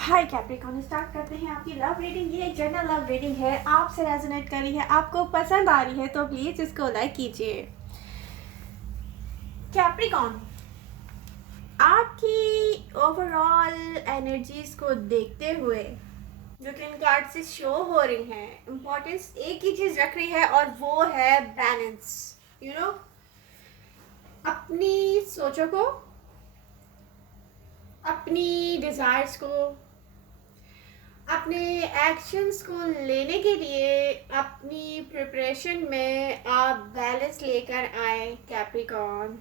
हाय Capricorn, start करते हैं आपकी लव रीडिंग। ये एक जनरल लव रीडिंग है, आपसे रेजोनेट कर रही है, आपको पसंद आ रही है तो प्लीज इसको लाइक कीजिए। कैप्रिकॉर्न, आपकी ओवरऑल एनर्जीज को देखते हुए जो कि इन कार्ड से शो हो रही हैं, इम्पोर्टेंस एक ही चीज रख रही है और वो है बैलेंस। यू नो, अपनी सोचों को, अपनी डिजायर्स को, अपने एक्शंस को लेने के लिए अपनी प्रिपरेशन में आप बैलेंस लेकर आए कैप्रिकॉर्न।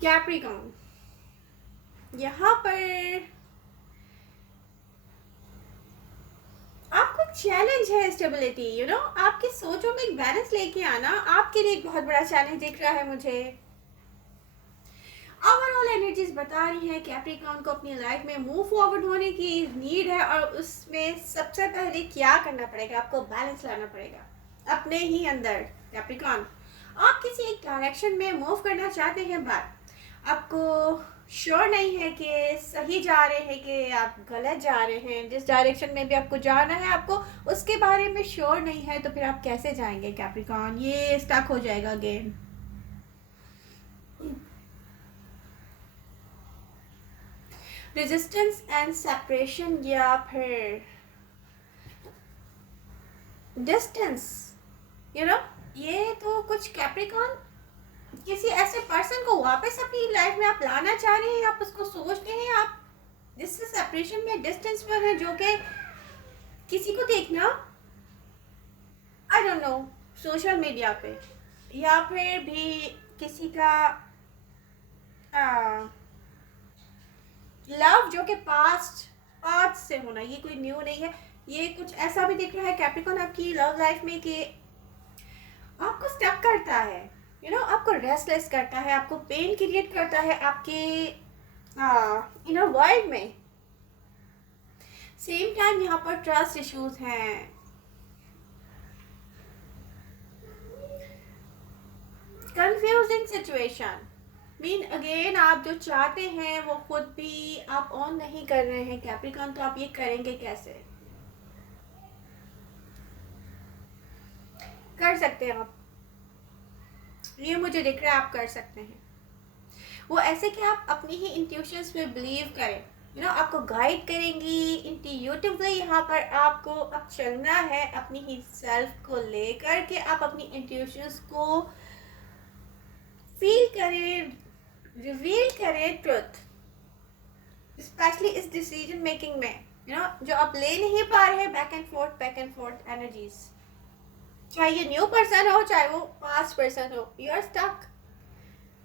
कैप्रिकॉर्न, यहाँ पर आपको चैलेंज है स्टेबिलिटी। आपकी सोचों में एक बैलेंस लेके आना आपके लिए एक बहुत बड़ा चैलेंज दिख रहा है मुझे। ओवरऑल एनर्जीज बता रही है कैप्रिकॉर्न को अपनी लाइफ में मूव फॉरवर्ड होने की नीड है और उसमें सबसे पहले क्या करना पड़ेगा, आपको बैलेंस लाना पड़ेगा अपने ही अंदर। कैप्रिकॉर्न, आप किसी एक डायरेक्शन में मूव करना चाहते हैं बट आपको श्योर नहीं है कि सही जा रहे हैं कि आप गलत जा रहे हैं। जिस डायरेक्शन में भी आपको जाना है आपको उसके बारे में श्योर नहीं है, तो फिर आप कैसे जाएंगे कैप्रिकॉर्न? ये स्टक हो जाएगा गेम। रेजिस्टेंस एंड सेपरेशन या फिर डिस्टेंस। ये तो कुछ कैप्रिकॉर्न किसी ऐसे पर्सन को वापस अपनी लाइफ में आप लाना चाह रहे हैं, आप उसको सोचते हैं, आप जिससे सेपरेशन में डिस्टेंस पर है, जो कि किसी को देखना I don't know social media पे या फिर भी किसी का लव जो कि पास्ट पास्ट से होना, ये कोई न्यू नहीं है। ये कुछ ऐसा भी दिख रहा है कैप्रिकॉर्न आपकी लव लाइफ में कि आपको स्टक करता है। आपको रेस्टलेस करता है, आपको पेन क्रिएट करता है आपके इनर वर्ल्ड में। सेम टाइम यहाँ पर ट्रस्ट इश्यूज हैं। कंफ्यूजिंग सिचुएशन मीन अगेन, आप जो चाहते हैं वो खुद भी आप ऑन नहीं कर रहे हैं कैप्रिकॉर्न, तो आप ये करेंगे कैसे? कर सकते हैं आप, ये मुझे दिख रहा है आप कर सकते हैं। वो ऐसे कि आप अपनी ही इंट्यूशंस पे बिलीव करें। आपको गाइड करेंगी इंट्यूटिवली। यहाँ पर आपको अब चलना है अपनी ही सेल्फ को लेकर के, आप अपनी इंट्यूशंस को फील करें, रिवील करें ट्रुथ, स्पेशली इस डिसीजन मेकिंग में। जो आप ले नहीं पा रहे हैं, बैक एंड फोर्थ एनर्जीज, चाहे ये न्यू पर्सन हो चाहे वो पास्ट पर्सन हो, you are stuck,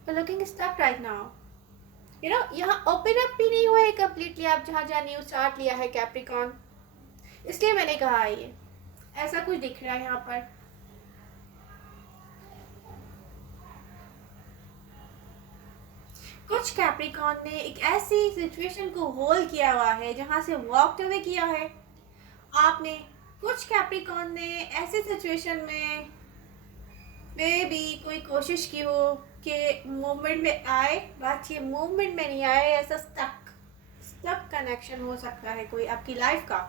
looking stuck right now. यहाँ ओपन अप भी नहीं हुआ है कम्प्लीटली, आप जहाँ जहाँ न्यू स्टार्ट लिया है कैप्रिकॉर्न, इसलिए मैंने कहा ये ऐसा कुछ दिख रहा है यहाँ पर। कुछ कैप्रिकॉर्न ने एक ऐसी सिचुएशन को होल्ड किया हुआ है जहां से वॉक अवे किया है आपने। कुछ कैप्रिकॉर्न ने ऐसी सिचुएशन में भी कोई कोशिश की हो कि मूवमेंट में आए, बात ये मूवमेंट में नहीं आए, ऐसा स्टक स्टक कनेक्शन हो सकता है कोई आपकी लाइफ का।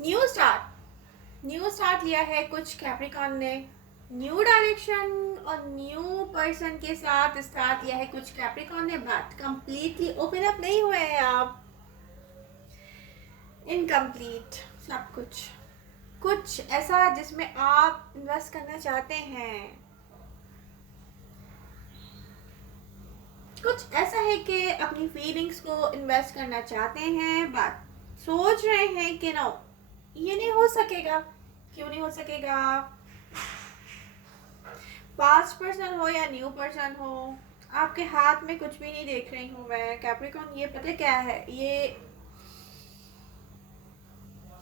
न्यू स्टार्ट लिया है कुछ कैप्रिकॉर्न ने, न्यू डायरेक्शन और न्यू पर्सन के साथ स्टार्ट लिया है कुछ कैप्रिकॉर्न ने, बट कंप्लीटली ओपन अप नहीं हुए हैं आप, इनकम्प्लीट सब कुछ। कुछ ऐसा जिसमें आप इन्वेस्ट करना चाहते हैं, कुछ ऐसा है कि अपनी फीलिंग्स को इन्वेस्ट करना चाहते हैं बट सोच रहे हैं कि नो ये नहीं हो सकेगा। क्यों नहीं हो सकेगा? पास्ट पर्सन हो या न्यू पर्सन हो, आपके हाथ में कुछ भी नहीं देख रही हूँ मैं कैप्रिकॉर्न। ये पता क्या है, ये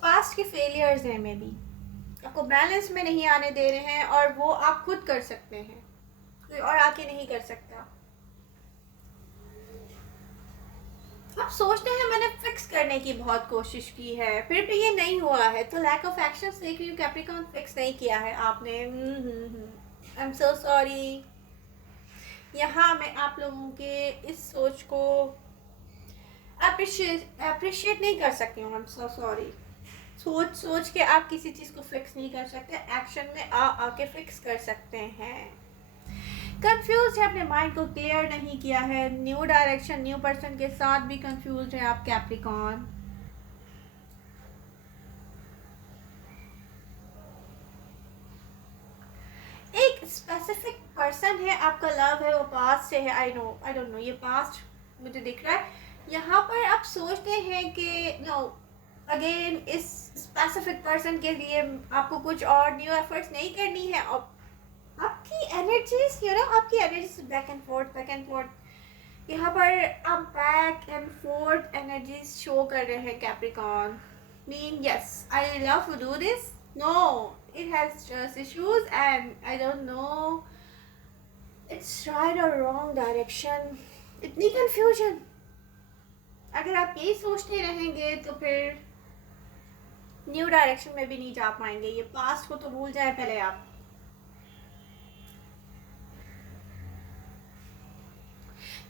पास्ट के फेलियर्स हैं, मे बी आपको बैलेंस में नहीं आने दे रहे हैं और वो आप खुद कर सकते हैं, कोई और आके नहीं कर सकता। आप सोचते हैं मैंने फिक्स करने की बहुत कोशिश की है फिर भी ये नहीं हुआ है, तो लैक ऑफ एक्शन देख रही हूँ, कैप्रिकॉर्न फिक्स नहीं किया है आपने। I am so sorry. यहाँ मैं आप लोगों के इस सोच को अप्रिशिएट नहीं कर सकती हूँ। I am so sorry. सोच सोच के आप किसी चीज़ को फिक्स नहीं कर सकते, एक्शन में आके फिक्स कर सकते हैं। कंफ्यूज है, अपने माइंड को क्लियर नहीं किया है, न्यू डायरेक्शन न्यू पर्सन के साथ भी कंफ्यूज है आप कैप्रिकॉर्न। एक स्पेसिफिक पर्सन है आपका, लव है, वो पास्ट से है। आई डोंट नो, ये पास्ट मुझे दिख रहा है। यहाँ पर आप सोचते हैं कि नो, अगेन इस स्पेसिफिक पर्सन के लिए आपको कुछ और न्यू एफर्ट्स नहीं करनी है। आपकी एनर्जीज आपकी एनर्जीज बैक एंड फोर्थ। यहाँ पर आप back and forth energies show कर रहे हैं Capricorn. Mean yes I love to do this, no it has trust issues and I don't know it's right or wrong direction। इतनी confusion। अगर आप यही सोचते रहेंगे तो फिर न्यू डायरेक्शन में भी नहीं जा पाएंगे। ये पास्ट को तो भूल जाए पहले आप।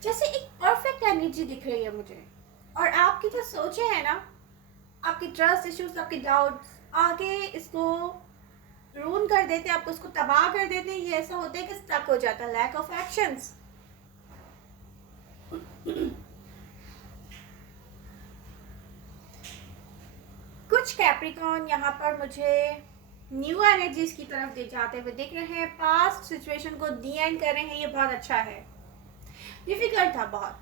जैसे एक परफेक्ट एनर्जी दिख रही है मुझे, और आपकी जो सोचे है ना, आपकी ट्रस्ट इश्यूज, आपके डाउट्स आगे इसको रून कर देते हैं, आपको उसको तबाह कर देते हैं। ये ऐसा होता है कि स्टक हो जाता है, लैक ऑफ एक्शंस। कुछ कैप्रिकॉर्न यहाँ पर मुझे न्यू एनर्जीज की तरफ दे जाते हुए दिख रहे हैं, पास्ट सिचुएशन को दी एंड कर रहे हैं। ये बहुत अच्छा है। डिफिकल्ट था बहुत,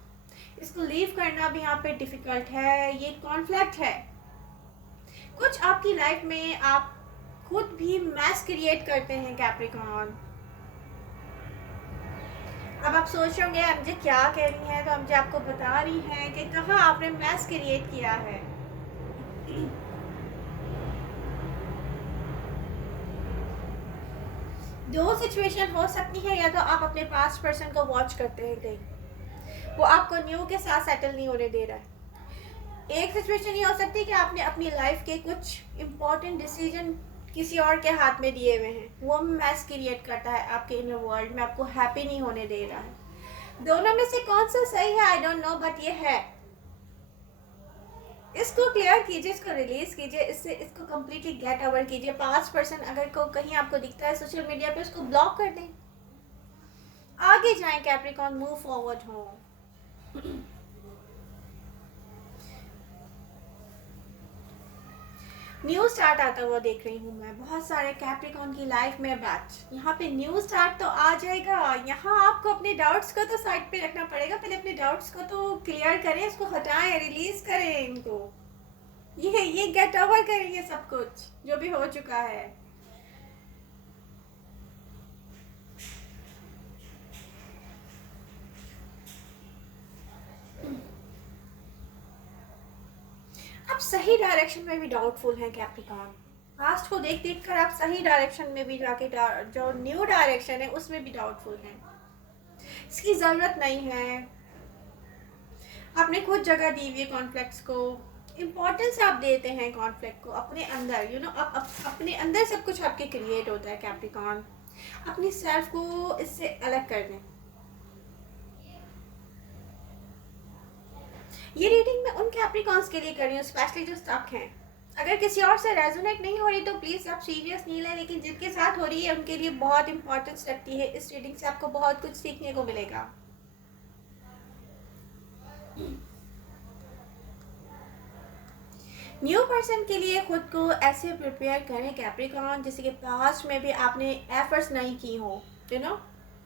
इसको लीव करना भी यहाँ पे डिफिकल्ट है, ये कॉन्फ्लिक्ट है। कुछ आपकी लाइफ में आप खुद भी मैस क्रिएट करते हैं कैप्रिकॉर्न। अब आप सोच रहे होंगे मुझे क्या कह रही हैं, तो मुझे आपको बता रही हैं कि कहाँ आपने मैस क्रिएट किया है। दो सिचुएशन हो सकती है, या तो आप अपने पास्ट पर्सन को वॉच करते हैं कहीं, वो आपको न्यू के साथ सेटल नहीं होने दे रहा है। एक सिचुएशन ये हो सकती है कि आपने अपनी लाइफ के कुछ इम्पोर्टेंट डिसीजन किसी और के हाथ में दिए हुए हैं, वो मैस क्रिएट करता है आपके इनर वर्ल्ड में, आपको हैप्पी नहीं होने दे रहा है। दोनों में से कौन सा सही है आई डोंट नो, बट ये है। इसको क्लियर कीजिए, इसको रिलीज कीजिए, इससे इसको कम्प्लीटली गेट ओवर कीजिए। पास्ट पर्सन अगर को कहीं आपको दिखता है सोशल मीडिया पे, उसको ब्लॉक कर दें, आगे जाएं कैप्रिकॉर्न, मूव फॉरवर्ड हो। न्यू स्टार्ट आता हुआ देख रही हूँ मैं बहुत सारे कैप्रिकॉर्न की लाइफ में। बट यहाँ पे न्यू स्टार्ट तो आ जाएगा। यहाँ आपको अपने डाउट्स को तो साइड पे रखना पड़ेगा, पहले अपने डाउट्स को तो क्लियर करें, इसको हटाएं, रिलीज करें इनको। ये गेट ओवर करें ये सब कुछ जो भी हो चुका है। आप सही डायरेक्शन में भी डाउटफुल हैं कैप्रिकॉर्न। पास्ट को देख देख कर आप सही डायरेक्शन में भी जाके जो न्यू डायरेक्शन है उसमें भी डाउटफुल हैं। इसकी ज़रूरत नहीं है, आपने खुद जगह दी हुई है कॉन्फ्लिक्ट्स को, इम्पोर्टेंस आप देते हैं कॉन्फ्लिक्ट को अपने अंदर। अपने अंदर सब कुछ आपके क्रिएट होता है कैप्रिकॉर्न। अपनी सेल्फ को इससे अलग कर दें। ये रीडिंग मैं उन कैप्रिकॉर्न्स के लिए कर रही हूँ, स्पेशली जो स्टक हैं। अगर किसी और से रेजोनेट नहीं हो रही तो प्लीज़ आप सीरियस नहीं लें, लेकिन जिनके साथ हो रही है उनके लिए बहुत इंपॉर्टेंस रखती है। इस रीडिंग से आपको बहुत कुछ सीखने को मिलेगा। न्यू पर्सन के लिए खुद को ऐसे प्रिपेयर करें कैप्रिकॉर्न जैसे कि पास्ट में भी आपने एफर्ट्स नहीं की हो।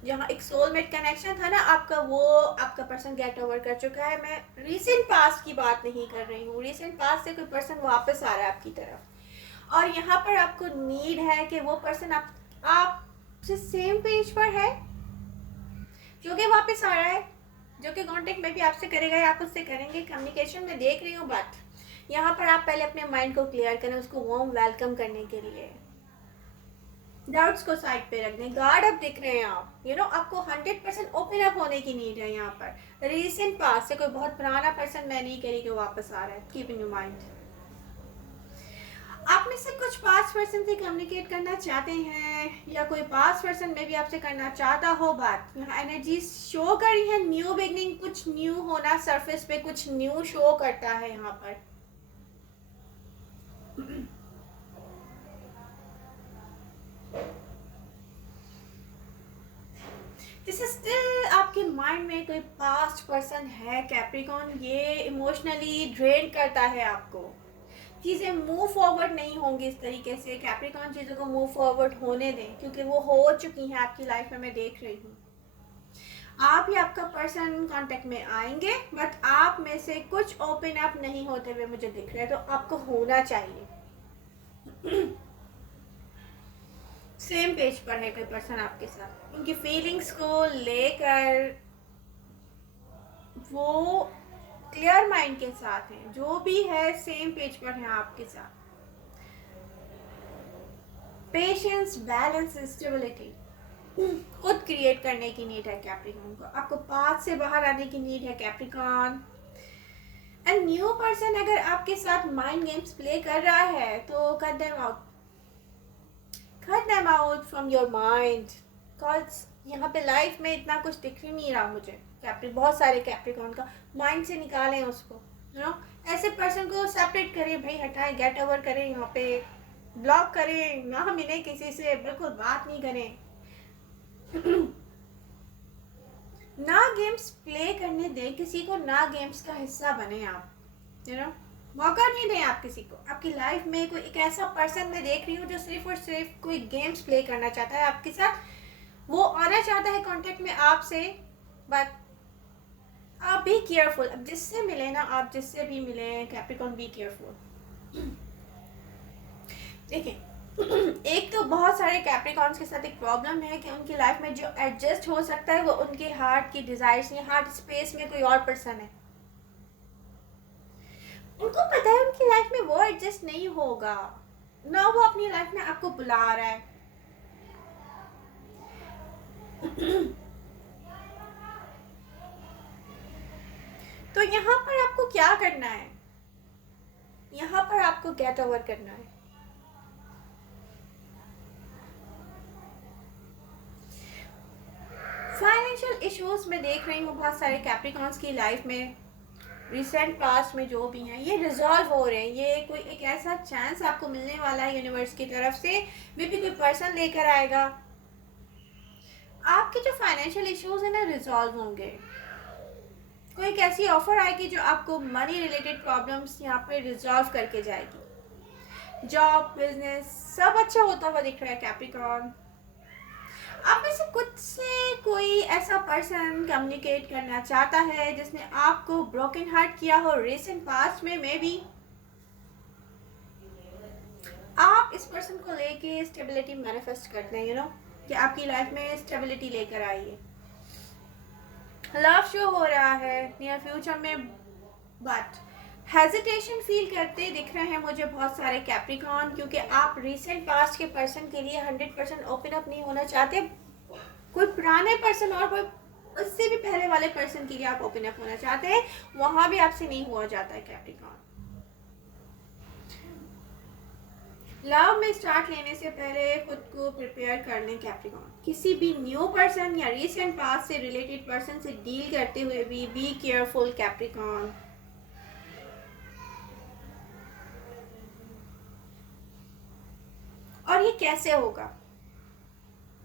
जहाँ एक सोलमेट कनेक्शन था ना आपका, वो आपका पर्सन गेट ओवर कर चुका है। मैं रीसेंट पास्ट की बात नहीं कर रही हूँ, रीसेंट पास्ट से कोई पर्सन वापस आ रहा है आपकी तरफ, और यहाँ पर आपको नीड है कि वो पर्सन आपसे सेम पेज पर है, जो कि वापस आ रहा है, जो कि कांटेक्ट में भी आपसे करेगा या आप उससे करेंगे, कम्युनिकेशन में देख रही हूँ। बट यहाँ पर आप पहले अपने माइंड को क्लियर करें उसको वार्म वेलकम करने के लिए। डाउट्स को साइड पे रख दें, गार्ड अप दिख रहे हैं आप, आपको 100% ओपन अप होने की नीड है यहाँ पर। रीसेंट पास से कोई बहुत पुराना पर्सन मैं नहीं कह रही कि वापस आ रहा है, कीप इन योर माइंड। आप में से कुछ पास्ट पर्सन से कम्युनिकेट करना चाहते हैं या कोई पास्ट पर्सन में भी आपसे करना चाहता हो बात। यहाँ एनर्जी शो कर रही है न्यू बिगनिंग, कुछ न्यू होना, सरफेस पे कुछ न्यू शो करता है यहाँ पर। जैसे स्टिल आपके माइंड में कोई पास्ट पर्सन है कैप्रिकॉन, ये इमोशनली ड्रेन करता है आपको। चीज़ें मूव फॉरवर्ड नहीं होंगी इस तरीके से। कैप्रिकॉन चीज़ों को मूव फॉरवर्ड होने दें, क्योंकि वो हो चुकी हैं आपकी लाइफ में, मैं देख रही हूँ। आप ही आपका पर्सन कांटेक्ट में आएंगे, बट आप में से कुछ ओपन अप नहीं होते हुए मुझे दिख रहे हैं, तो आपको होना चाहिए। सेम पेज पर है कोई पर्सन आपके साथ, उनकी फीलिंग्स को लेकर वो क्लियर माइंड के साथ हैं, जो भी है सेम पेज पर है आपके साथ। पेशेंस, बैलेंस, स्टेबिलिटी खुद क्रिएट करने की नीड है कैप्रिकॉन को। आपको पाथ से बाहर आने की नीड है कैप्रिकॉन। एंड न्यू पर्सन अगर आपके साथ माइंड गेम्स प्ले कर रहा है तो cut them out, cut them out from your mind. Cause यहाँ पे लाइफ में इतना कुछ दिख ही नहीं रहा मुझे। बहुत सारे कैप्रिकॉन का माइंड से निकालें उसको, ऐसे पर्सन को सेपरेट करें भाई, हटाएं, गेट ओवर करें, यहाँ पे ब्लॉक करें, ना मिले किसी से, बिल्कुल बात नहीं करें। ना गेम्स प्ले करने दें किसी को, ना गेम्स का हिस्सा बने आप, मौका नहीं दें आप किसी को। आपकी लाइफ में कोई एक ऐसा पर्सन मैं देख रही हूँ जो सिर्फ और सिर्फ कोई गेम्स प्ले करना चाहता है आपके साथ, वो आना चाहता है कांटेक्ट में आपसे, बट आप बी केयरफुल। अब जिससे मिले ना, आप जिससे भी मिले कैप्रिकॉन, बी केयरफुल। देखिए, एक तो बहुत सारे कैप्रिकॉन्स के साथ एक प्रॉब्लम है कि उनकी लाइफ में जो एडजस्ट हो सकता है वो उनके हार्ट की डिजायर्स या हार्ट स्पेस में कोई और पर्सन है। उनको पता है उनकी लाइफ में वो एडजस्ट नहीं होगा, ना वो अपनी लाइफ में आपको बुला रहा है। तो यहाँ पर आपको क्या करना है, यहाँ पर आपको गेट ओवर करना है। फाइनेंशियल इश्यूज में देख रही हूँ बहुत सारे कैप्रिकॉन्स की लाइफ में, रिसेंट पास्ट में जो भी हैं, ये रिजॉल्व हो रहे हैं। ये कोई एक ऐसा चांस आपको मिलने वाला है यूनिवर्स की तरफ से, मे भी कोई पर्सन लेकर आएगा। आपके जो फाइनेंशियल इश्यूज है ना, रिजॉल्व होंगे। कोई एक ऐसी ऑफर आएगी जो आपको मनी रिलेटेड प्रॉब्लम्स यहाँ पे रिजॉल्व करके जाएगी। जॉब, बिजनेस सब अच्छा होता हुआ दिख रहा है कैप्रिकॉन। आप में से कुछ से कोई ऐसा पर्सन कम्युनिकेट करना चाहता है जिसने आपको ब्रोकन हार्ट किया हो रिसेंट पास्ट में, मे बी आप इस पर्सन को लेके स्टेबिलिटी मैनिफेस्ट करते हैं, कि आपकी लाइफ में स्टेबिलिटी लेकर आइए। लव शो हो रहा है नियर फ्यूचर में, बट हेजिटेशन फील करते दिख रहे हैं मुझे बहुत सारे कैप्रिकॉन, क्योंकि आप रिसेंट पास्ट के पर्सन के लिए 100% ओपन अप नहीं होना चाहते। कोई पुराने पर्सन और कोई उससे भी पहले वाले पर्सन के लिए आप ओपन अप होना चाहते हैं, वहां भी आपसे नहीं हुआ जाता है कैप्रिकॉन। लव में स्टार्ट लेने से पहले खुद को प्रिपेयर कर लें कैप्रिकॉन। किसी भी न्यू पर्सन या रिसेंट पास्ट से रिलेटेड पर्सन से डील करते हुए भी बी केयरफुल कैप्रिकॉन। और ये कैसे होगा,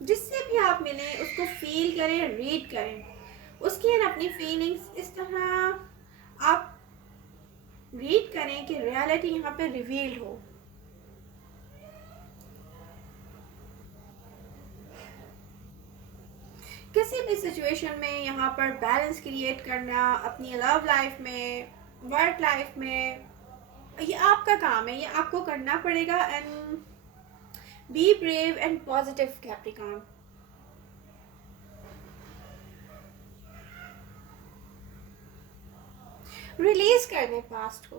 जिससे भी आप मिले उसको फील करें, रीड करें उसकी अपनी फीलिंग्स, इस तरह आप रीड करें कि रियलिटी यहाँ पे रिवील हो। किसी भी सिचुएशन में यहाँ पर बैलेंस क्रिएट करना अपनी लव लाइफ में, वर्क लाइफ में, ये आपका काम है, ये आपको करना पड़ेगा। And be brave and positive Capricorn. Release कर दें पास्ट को,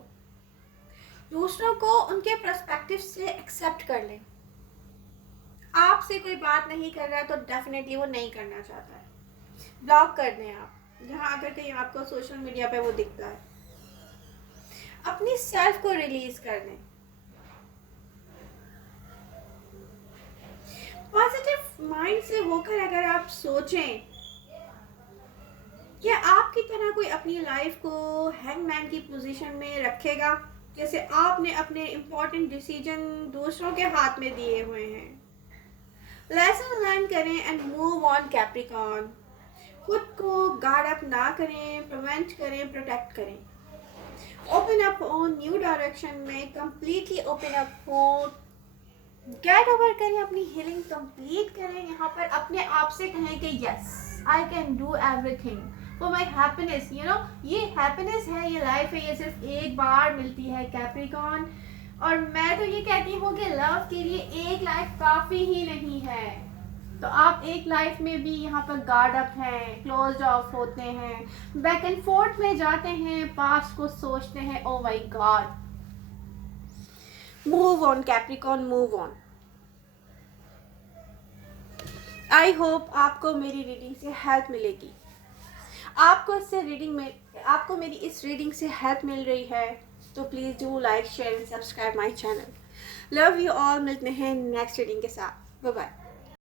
दूसरों को उनके पर्सपेक्टिव से एक्सेप्ट कर लें। आप आपसे कोई बात नहीं कर रहा तो डेफिनेटली वो नहीं करना चाहता है। ब्लॉक कर दें आप, जहाँ अगर कहीं आपको सोशल मीडिया पे वो दिखता है। अपनी सेल्फ को रिलीज कर दें। पॉजिटिव माइंड से होकर अगर आप सोचें कि आपकी तरह कोई अपनी लाइफ को हैंगमैन की पोजीशन में रखेगा, जैसे आपने अपने इम्पोर्टेंट डिसीजन दूसरों के हाथ में दिए हुए हैं। लेसन लर्न करें एंड मूव ऑन कैप्रिकॉर्न। खुद को गार्ड अप ना करें, प्रिवेंट करें, प्रोटेक्ट करें। Open up on new direction में कंप्लीटली ओपन अप हो, गेट ओवर करें, अपनी हीलिंग कंप्लीट करें। यहाँ पर अपने आप से कहें कि yes I can do everything for my happiness. You know, ये हैप्पीनेस है, ये लाइफ है, ये सिर्फ एक बार मिलती है कैप्रिकॉर्न। और मैं तो ये कहती हूँ कि लव के लिए एक लाइफ काफ़ी ही नहीं है। तो आप एक लाइफ में भी यहाँ पर गार्ड अप हैं, क्लोज ऑफ होते हैं, बैक एंड फोर्थ में जाते हैं, पास्ट को सोचते हैं। Oh my God, move on Capricorn, move on. I hope आपको मेरी रीडिंग से हेल्प मिलेगी। आपको मेरी इस रीडिंग से हेल्प मिल रही है तो please do like, share and subscribe my channel. Love you all. मिलते हैं नेक्स्ट रीडिंग के साथ। Bye bye.